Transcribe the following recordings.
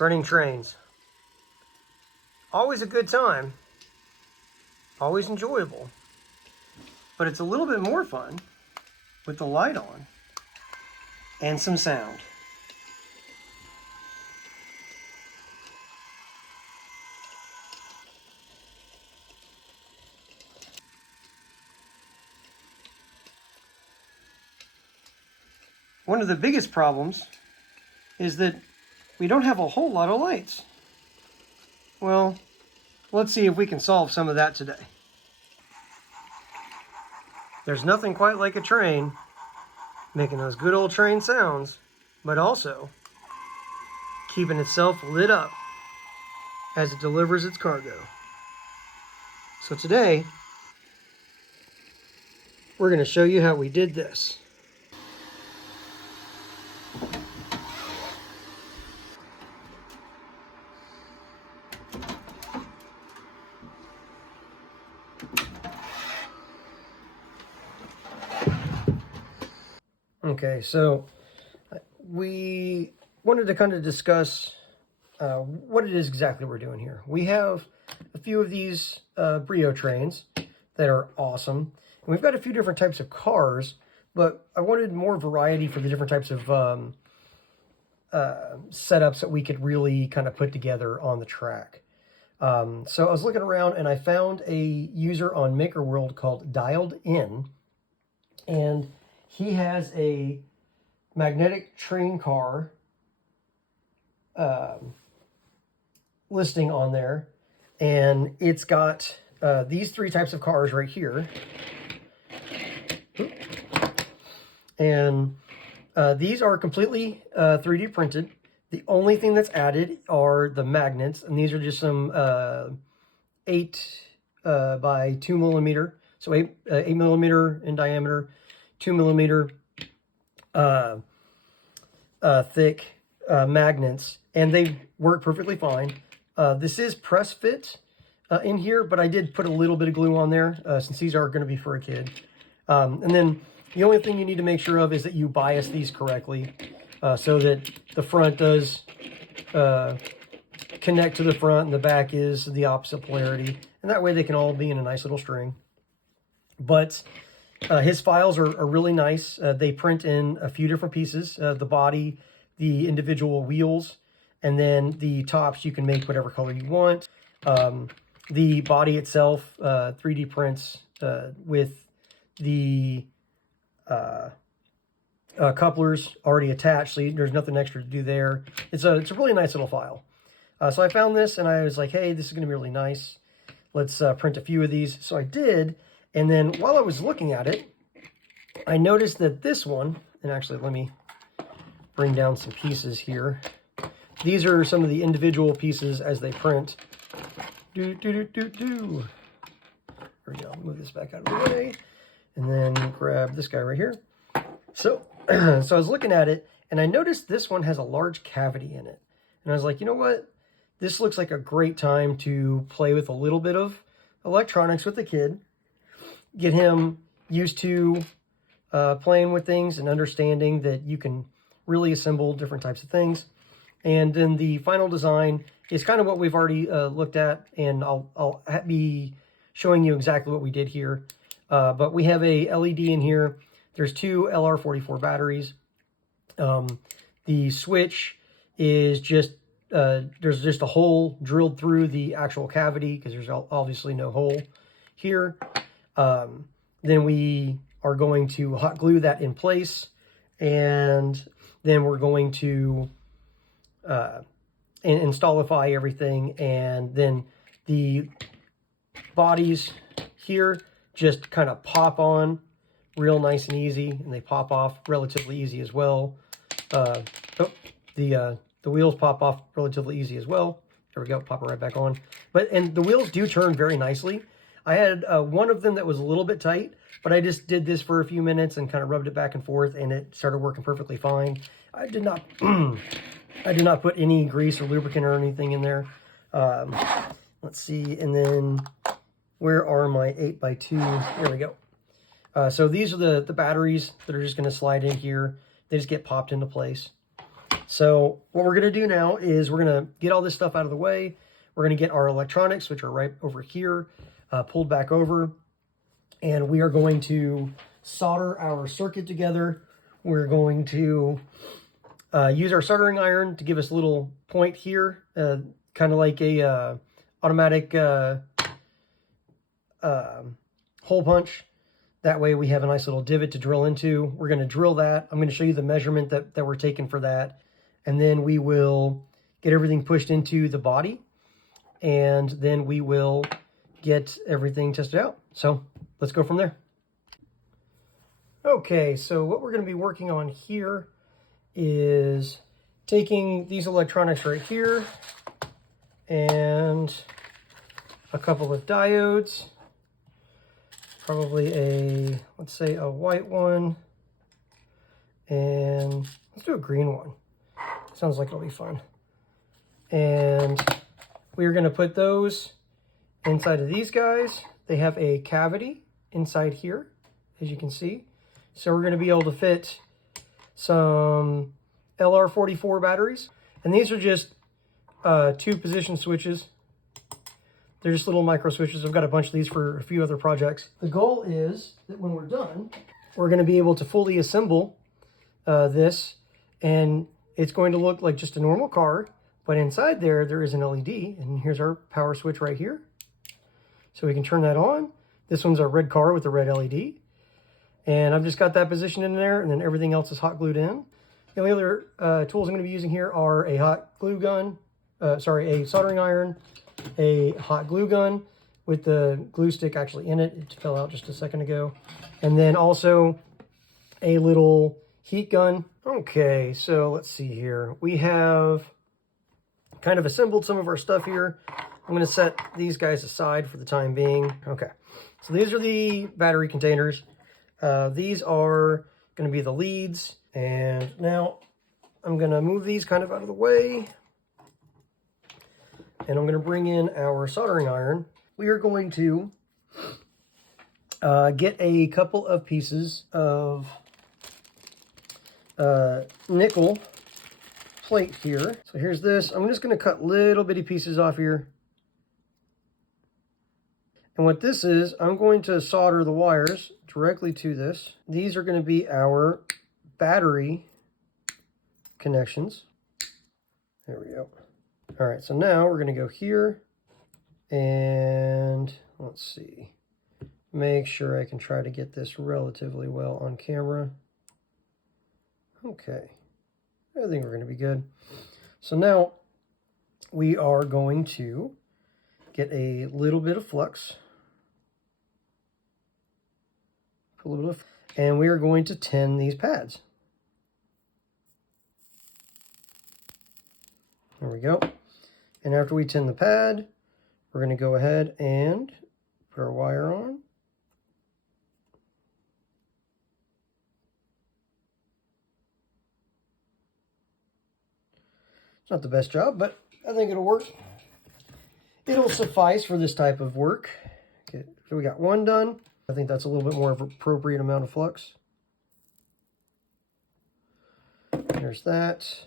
running trains. Always a good time, always enjoyable, but it's a little bit more fun with the light on and some sound. One of the biggest problems is that we don't have a whole lot of lights. Well, let's see if we can solve some of that today. There's nothing quite like a train making those good old train sounds, but also keeping itself lit up as it delivers its cargo. So today, we're going to show you how we did this. Okay, so we wanted to kind of discuss what it is exactly we're doing here. We have a few of these Brio trains that are awesome. And we've got a few different types of cars, but I wanted more variety for the different types of setups that we could really kind of put together on the track. So I was looking around and I found a user on Maker World called Dialed In, and he has a magnetic train car listing on there, and it's got these three types of cars right here. And these are completely 3D printed. The only thing that's added are the magnets, and these are just some 8 by 2 millimeter, so 8 millimeter in diameter, 2 millimeter thick magnets, and they work perfectly fine. This is press fit in here, but I did put a little bit of glue on there since these are going to be for a kid. And then the only thing you need to make sure of is that you bias these correctly so that the front does connect to the front and the back is the opposite polarity. And that way they can all be in a nice little string. But his files are really nice. They print in a few different pieces, the body, the individual wheels, and then the tops you can make whatever color you want. The body itself 3D prints with the couplers already attached, so there's nothing extra to do there. It's a really nice little file. So I found this and I was like, hey, this is going to be really nice. Let's print a few of these. So I did, and then while I was looking at it, I noticed that this one, and actually let me bring down some pieces here. These are some of the individual pieces as they print. There we go. Move this back out of the way, and then grab this guy right here. So, so I was looking at it, and I noticed this one has a large cavity in it. And I was like, you know what? This looks like a great time to play with a little bit of electronics with the kid. Get him used to playing with things and understanding that you can really assemble different types of things. And then the final design is kind of what we've already looked at, and I'll be showing you exactly what we did here. But we have a LED in here. There's 2 LR44 batteries. The switch is just, there's just a hole drilled through the actual cavity because there's obviously no hole here. Then we are going to hot glue that in place, and then we're going to installify everything, and then the bodies here just kind of pop on real nice and easy, and they pop off relatively easy as well. The wheels pop off relatively easy as well. There we go, pop it right back on. And the wheels do turn very nicely. I had one of them that was a little bit tight, but I just did this for a few minutes and kind of rubbed it back and forth, and it started working perfectly fine. I did not I did not put any grease or lubricant or anything in there. Let's see, and then where are my 8x2? There we go. So these are the batteries that are just going to slide in here. They just get popped into place. So what we're going to do now is we're going to get all this stuff out of the way. We're going to get our electronics, which are right over here, pulled back over. And we are going to solder our circuit together. We're going to use our soldering iron to give us a little point here, kind of like a automatic hole punch. That way we have a nice little divot to drill into. We're going to drill that. I'm going to show you the measurement that we're taking for that. And then we will get everything pushed into the body. And then we will get everything tested out. So let's go from there. Okay, so what we're going to be working on here is taking these electronics right here and a couple of diodes. Probably a, let's say a white one, and let's do a green one. Sounds like it'll be fun. And we're going to put those inside of these guys. They have a cavity inside here, as you can see. So we're going to be able to fit some LR44 batteries. And these are just 2 position switches. They're just little micro switches. I've got a bunch of these for a few other projects. The goal is that when we're done, we're going to be able to fully assemble this, and it's going to look like just a normal car, but inside there is an LED, and here's our power switch right here. So we can turn that on. This one's a red car with a red LED, and I've just got that positioned in there, and then everything else is hot glued in. The only other tools I'm going to be using here are a hot glue gun, a soldering iron, a hot glue gun with the glue stick actually in it. It fell out just a second ago. And then also a little heat gun. Okay, so let's see here. We have kind of assembled some of our stuff here. I'm going to set these guys aside for the time being. Okay, so these are the battery containers. These are going to be the leads. And now I'm going to move these kind of out of the way. And I'm going to bring in our soldering iron. We are going to get a couple of pieces of nickel plate here. So here's this. I'm just going to cut little bitty pieces off here. And what this is, I'm going to solder the wires directly to this. These are going to be our battery connections. There we go. All right, so now we're going to go here and let's see, make sure I can try to get this relatively well on camera. Okay, I think we're going to be good. So now we are going to get a little bit of flux, and we are going to tin these pads. There we go. And after we tin the pad, we're going to go ahead and put our wire on. It's not the best job, but I think it'll work. It'll suffice for this type of work. Okay, so we got one done. I think that's a little bit more of an appropriate amount of flux. There's that.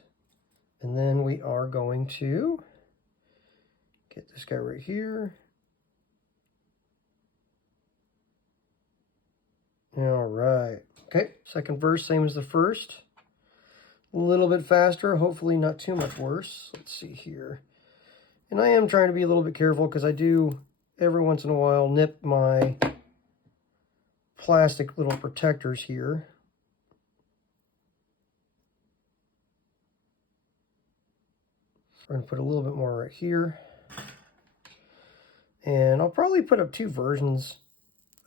And then we are going to get this guy right here. All right. Okay, second verse, same as the first. A little bit faster, hopefully not too much worse. Let's see here. And I am trying to be a little bit careful because I do, every once in a while, nip my plastic little protectors here. We're going to put a little bit more right here. And I'll probably put up 2 versions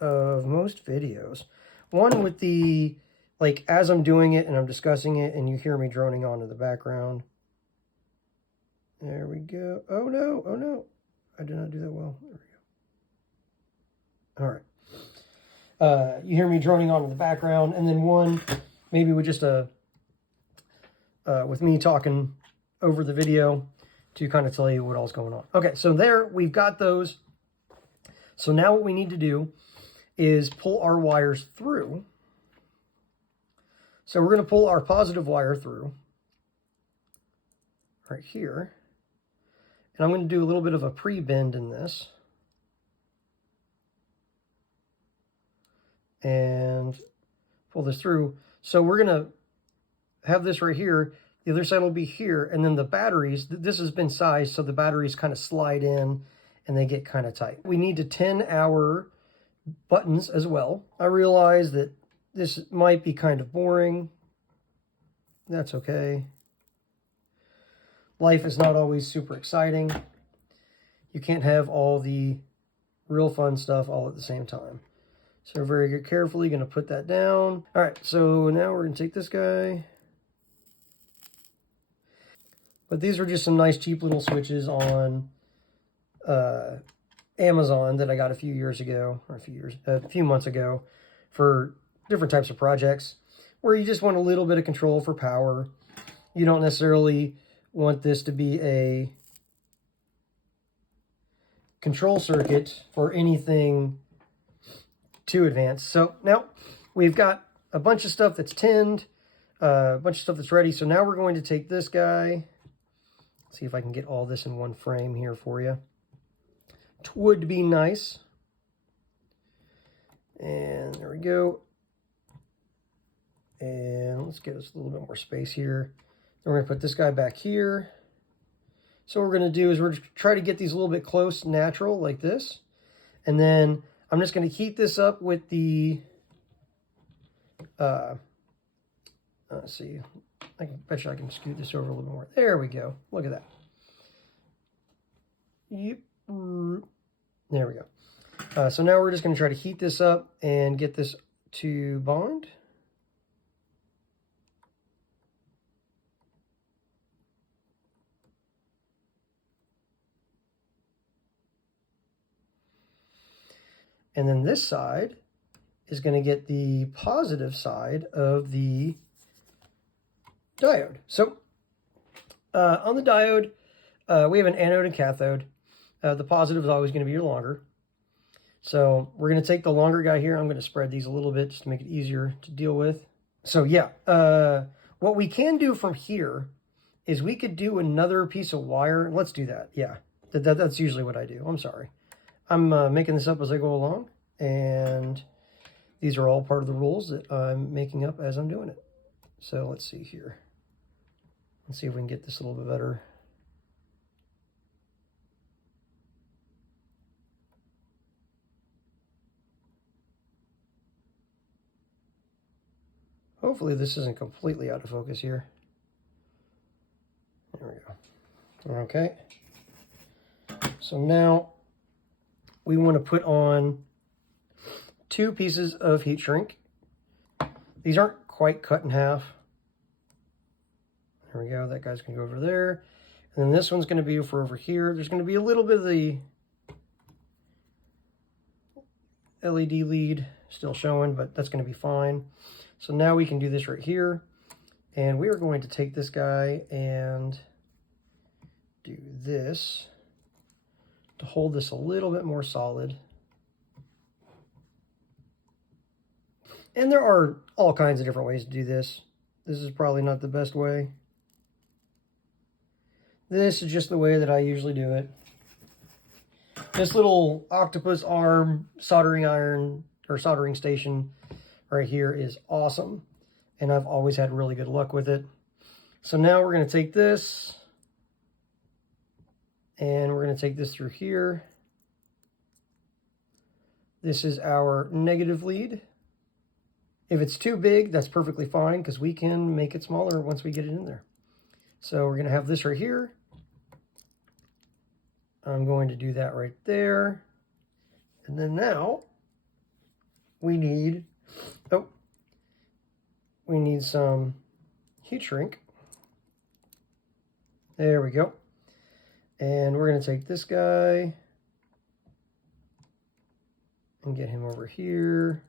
of most videos. One with the, like, as I'm doing it and I'm discussing it and you hear me droning on in the background. There we go. Oh no, oh no. I did not do that well. There we go. All right. You hear me droning on in the background, and then one maybe with just with me talking over the video to kind of tell you what all's going on. Okay, so there we've got those. So now what we need to do is pull our wires through. So we're going to pull our positive wire through. right here. And I'm going to do a little bit of a pre-bend in this. And pull this through. So we're going to have this right here. The other side will be here. And then the batteries, this has been sized so the batteries kind of slide in and they get kind of tight. We need to 10 our buttons as well. I realize that this might be kind of boring. That's okay. Life is not always super exciting. You can't have all the real fun stuff all at the same time. So we're very carefully going to put that down. All right, so now we're going to take this guy. But these are just some nice cheap little switches on Amazon that I got a few years ago, or a few months ago, for different types of projects where you just want a little bit of control for power. You don't necessarily want this to be a control circuit for anything too advanced. So now we've got a bunch of stuff that's tinned, a bunch of stuff that's ready. So now we're going to take this guy. See if I can get all this in one frame here for you. It would be nice. And there we go. And let's get us a little bit more space here. Then we're going to put this guy back here. So what we're going to do is we're going to try to get these a little bit close, natural, like this. And then I'm just going to heat this up with the, let's see, I bet you I can scoot this over a little more. There we go. Look at that. Yep. There we go. So now we're just going to try to heat this up and get this to bond. And then this side is going to get the positive side of the diode. So on the diode, we have an anode and cathode. The positive is always going to be your longer. So we're going to take the longer guy here. I'm going to spread these a little bit just to make it easier to deal with. So yeah, what we can do from here is we could do another piece of wire. Let's do that. Yeah, that's usually what I do. I'm sorry. I'm making this up as I go along, and these are all part of the rules that I'm making up as I'm doing it. So let's see here. Let's see if we can get this a little bit better. Hopefully this isn't completely out of focus here. There we go. Okay. So now we want to put on 2 pieces of heat shrink. These aren't quite cut in half. There we go. That guy's going to go over there. And then this one's going to be for over here. There's going to be a little bit of the LED lead still showing, but that's going to be fine. So now we can do this right here. And we are going to take this guy and do this to hold this a little bit more solid. And there are all kinds of different ways to do this. This is probably not the best way. This is just the way that I usually do it. This little octopus arm soldering iron or soldering station right here is awesome. And I've always had really good luck with it. So now we're going to take this and we're going to take this through here. This is our negative lead. If it's too big, that's perfectly fine because we can make it smaller once we get it in there. So we're going to have this right here. I'm going to do that right there. And then now we need, we need some heat shrink. There we go. And we're going to take this guy and get him over here.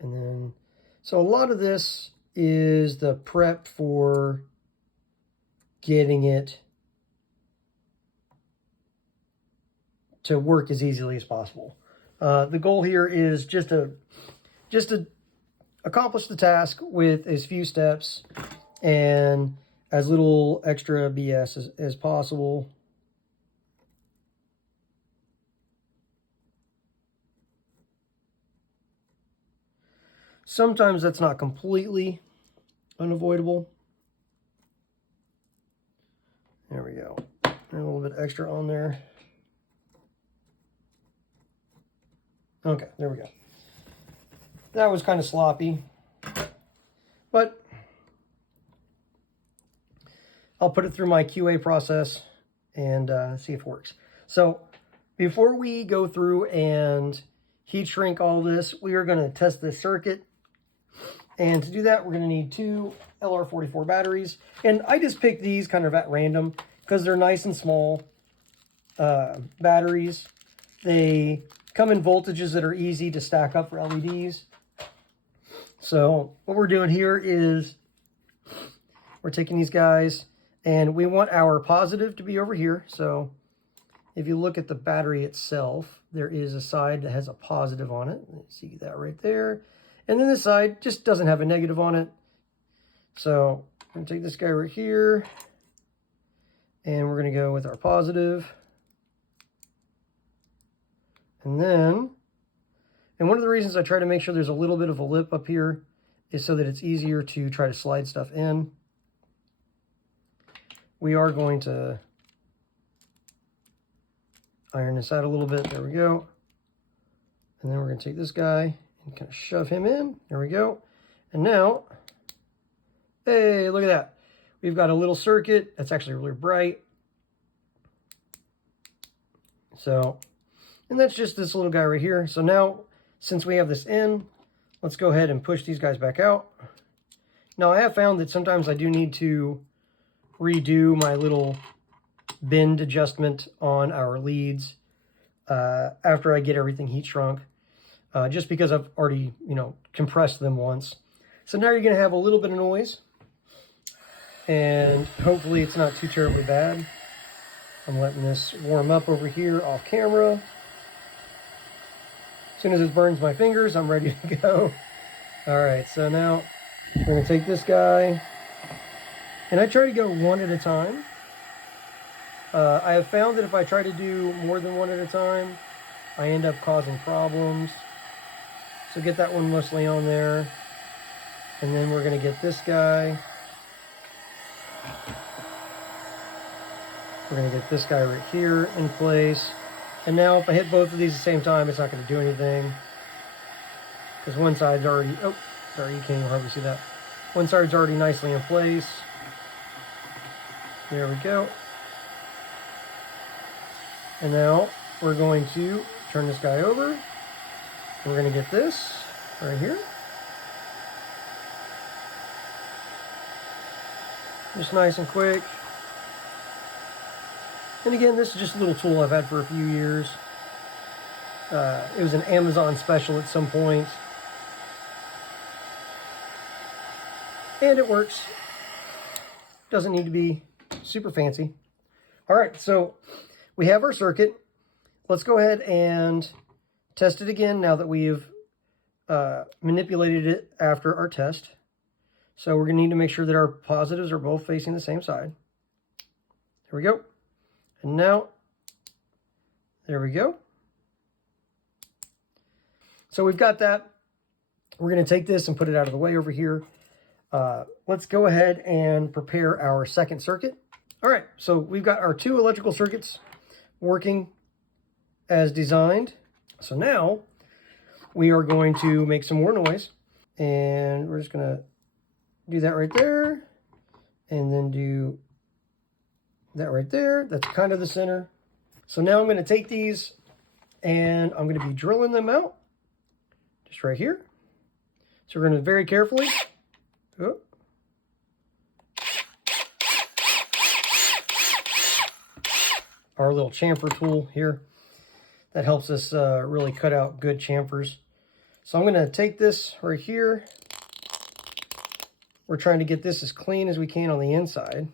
And then, so a lot of this is the prep for getting it to work as easily as possible. The goal here is just to accomplish the task with as few steps and as little extra BS as possible. Sometimes that's not completely unavoidable. There we go. And a little bit extra on there. Okay, there we go. That was kind of sloppy, but I'll put it through my QA process and see if it works. So before we go through and heat shrink all this, we are going to test this circuit. And to do that, we're going to need 2 LR44 batteries. And I just picked these kind of at random because they're nice and small batteries. They come in voltages that are easy to stack up for LEDs. So what we're doing here is we're taking these guys, and we want our positive to be over here. So if you look at the battery itself, there is a side that has a positive on it. See that right there. And then this side just doesn't have a negative on it. So I'm going to take this guy right here, and we're going to go with our positive. And one of the reasons I try to make sure there's a little bit of a lip up here is so that it's easier to try to slide stuff in. We are going to iron this out a little bit. There we go. And then we're going to take this guy and kind of shove him in. There we go. And now, hey, look at that. We've got a little circuit that's actually really bright. So, and that's just this little guy right here. So now, since we have this in, let's go ahead and push these guys back out. Now, I have found that sometimes I do need to redo my little bend adjustment on our leads after I get everything heat shrunk. Just because I've already, compressed them once. So now you're going to have a little bit of noise, and hopefully it's not too terribly bad. I'm letting this warm up over here off camera. As soon as it burns my fingers, I'm ready to go. All right, so now we're going to take this guy, and I try to go one at a time. I have found that if I try to do more than one at a time, I end up causing problems. So get that one mostly on there. And then we're going to get this guy. We're going to get this guy right here in place. And now if I hit both of these at the same time, it's not going to do anything. Because one side's already, oh, sorry, you can't even hardly see that. One side's already nicely in place. There we go. And now we're going to turn this guy over. We're going to get this right here. Just nice and quick. And again, this is just a little tool I've had for a few years. It was an Amazon special at some point. And it works. Doesn't need to be super fancy. All right, so we have our circuit. Let's go ahead and test it again now that we've manipulated it after our test. So we're going to need to make sure that our positives are both facing the same side. There we go. And now, there we go. So we've got that. We're going to take this and put it out of the way over here. Let's go ahead and prepare our second circuit. All right, so we've got our 2 electrical circuits working as designed. So now we are going to make some more noise, and we're just going to do that right there, and then do that right there. That's kind of the center. So now I'm going to take these, and I'm going to be drilling them out just right here. So we're going to very carefully. Oh. Our little chamfer tool here that helps us really cut out good chamfers. So I'm going to take this right here. We're trying to get this as clean as we can on the inside,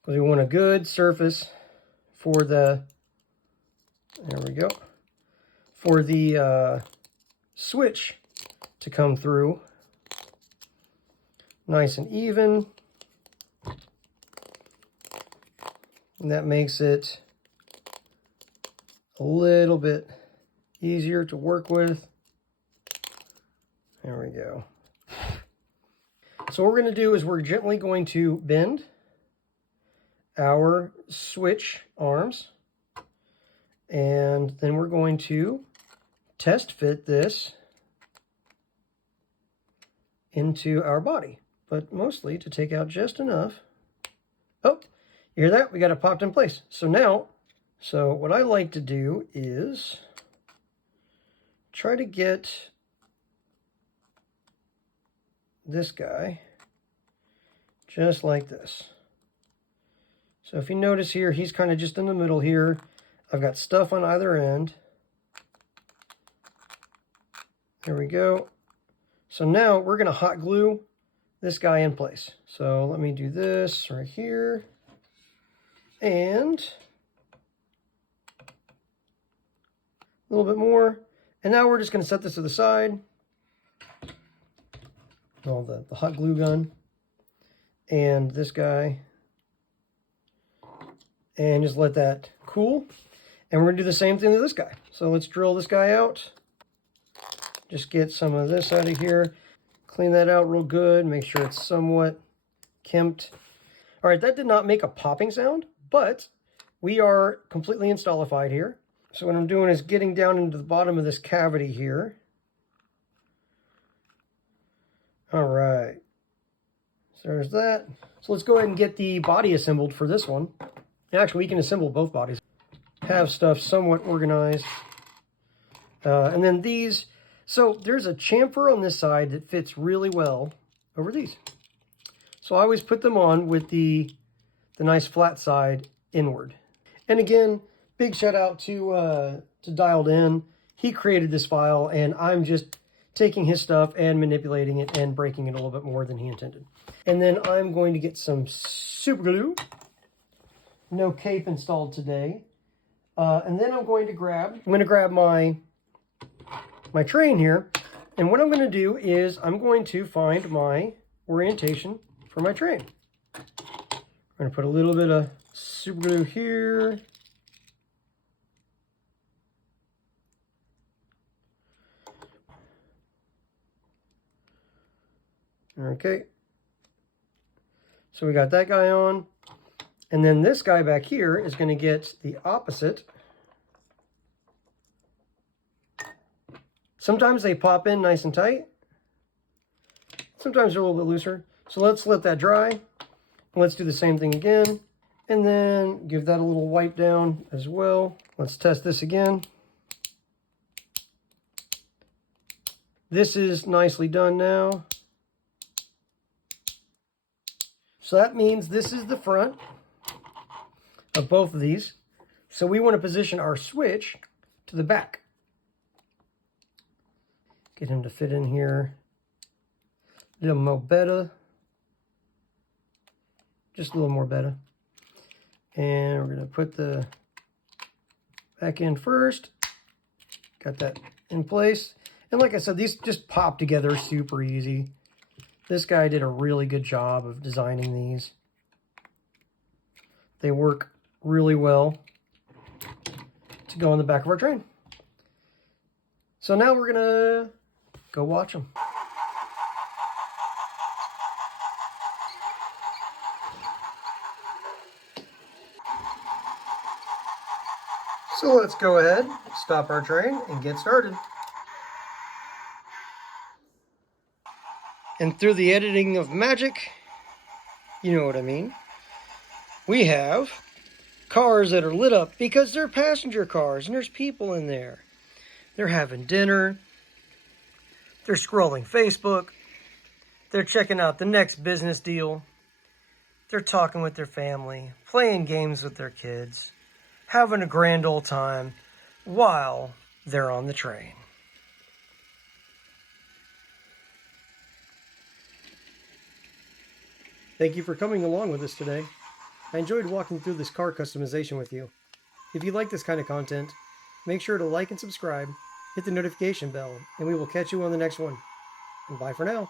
because we want a good surface for the, there we go, for the switch to come through nice and even. And that makes it a little bit easier to work with. There we go. So what we're going to do is we're gently going to bend our switch arms, and then we're going to test fit this into our body, but mostly to take out just enough. Oh, you hear that? We got it popped in place. So now, what I like to do is try to get this guy just like this. So if you notice here, he's kind of just in the middle here. I've got stuff on either end. There we go. So now we're going to hot glue this guy in place. So let me do this right here. And a little bit more. And now we're just going to set this to the side. All the hot glue gun. And this guy. And just let that cool. And we're going to do the same thing to this guy. So let's drill this guy out. Just get some of this out of here. Clean that out real good. Make sure it's somewhat kempt. All right, that did not make a popping sound, but we are completely installified here. So what I'm doing is getting down into the bottom of this cavity here. All right. So there's that. So let's go ahead and get the body assembled for this one. Actually, we can assemble both bodies. Have stuff somewhat organized. And then these. So there's a chamfer on this side that fits really well over these. So I always put them on with the nice flat side inward. And again, big shout out to Dialed In. He created this file, and I'm just taking his stuff and manipulating it and breaking it a little bit more than he intended. And then I'm going to get some super glue. No cape installed today. And then I'm going to grab my train here, and what I'm going to do is I'm going to find my orientation for my train. I'm going to put a little bit of super glue here. Okay. So we got that guy on, and then this guy back here is going to get the opposite. Sometimes they pop in nice and tight. Sometimes they're a little bit looser. So let's let that dry. Let's do the same thing again. And then give that a little wipe down as well. Let's test this again. This is nicely done now. So that means this is the front of both of these. So we want to position our switch to the back. Get him to fit in here a little more better. Just a little more better. And we're going to put the back in first. Got that in place. And like I said, these just pop together super easy. This guy did a really good job of designing these. They work really well to go on the back of our train. So now we're going to go watch them. So let's go ahead, stop our train, and get started. And through the editing of magic, you know what I mean, we have cars that are lit up because they're passenger cars and there's people in there. They're having dinner. They're scrolling Facebook. They're checking out the next business deal. They're talking with their family, playing games with their kids, having a grand old time while they're on the train. Thank you for coming along with us today. I enjoyed walking through this car customization with you. If you like this kind of content, make sure to like and subscribe, hit the notification bell, and we will catch you on the next one. Bye for now.